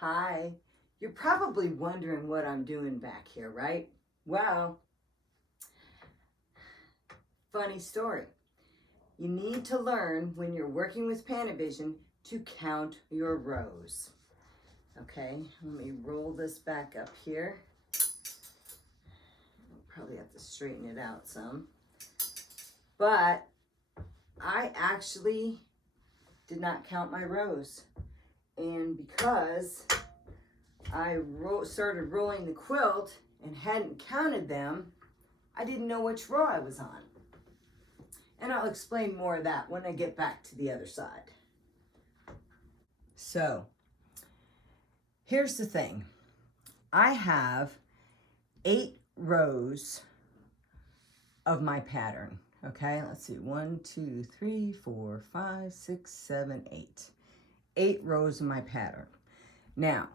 Hi, you're probably wondering what I'm doing back here, right? Well, funny story. You need to learn when you're working with Panavision to count your rows. Okay, let me roll this back up here. I'll probably have to straighten it out some. But I actually did not count my rows. And because I started rolling the quilt and hadn't counted them, I didn't know which row I was on. And I'll explain more of that when I get back to the other side. So, here's the thing. I have 8 rows of my pattern. Okay, let's see. 1, 2, 3, 4, 5, 6, 7, 8. 8 rows of my pattern. Now,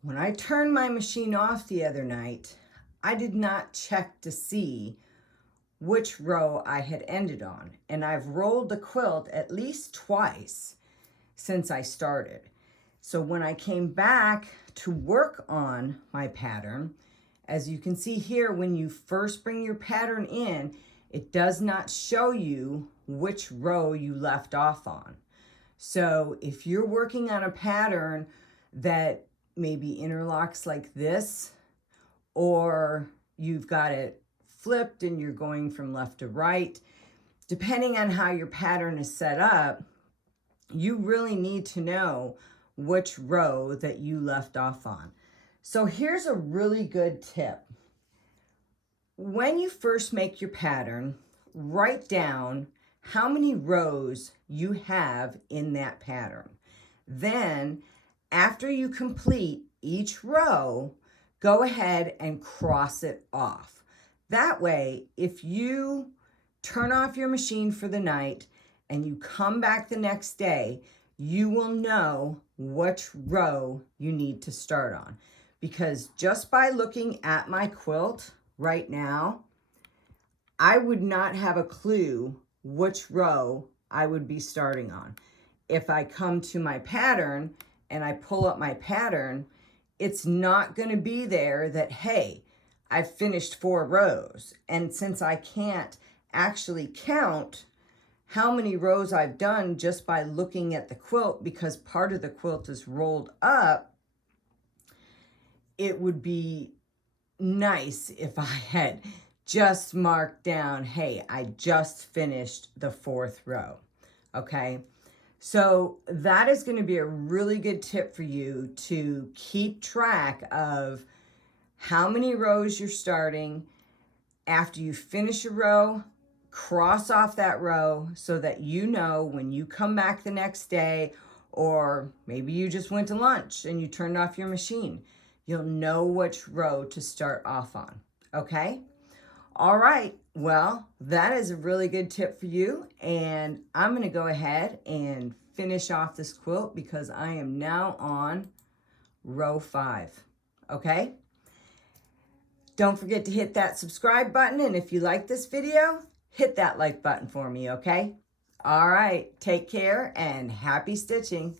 when I turned my machine off the other night, I did not check to see which row I had ended on. And I've rolled the quilt at least twice since I started. So when I came back to work on my pattern, as you can see here, when you first bring your pattern in, it does not show you which row you left off on. So if you're working on a pattern that maybe interlocks like this, or you've got it flipped and you're going from left to right, depending on how your pattern is set up, you really need to know which row that you left off on. So here's a really good tip. When you first make your pattern, write down how many rows you have in that pattern. Then, after you complete each row, go ahead and cross it off. That way, if you turn off your machine for the night and you come back the next day, you will know which row you need to start on. Because just by looking at my quilt right now, I would not have a clue which row I would be starting on. If I come to my pattern and I pull up my pattern, it's not going to be there that, hey, I've finished 4 rows. And since I can't actually count how many rows I've done just by looking at the quilt, because part of the quilt is rolled up, it would be nice if I had just marked down, hey, I just finished the 4th row, okay? So that is going to be a really good tip for you to keep track of how many rows you're starting. After you finish a row, cross off that row so that you know when you come back the next day, or maybe you just went to lunch and you turned off your machine, you'll know which row to start off on, okay? All right, well, that is a really good tip for you, and I'm going to go ahead and finish off this quilt because I am now on row 5, okay? Don't forget to hit that subscribe button, and if you like this video, hit that like button for me, okay? All right, take care and happy stitching.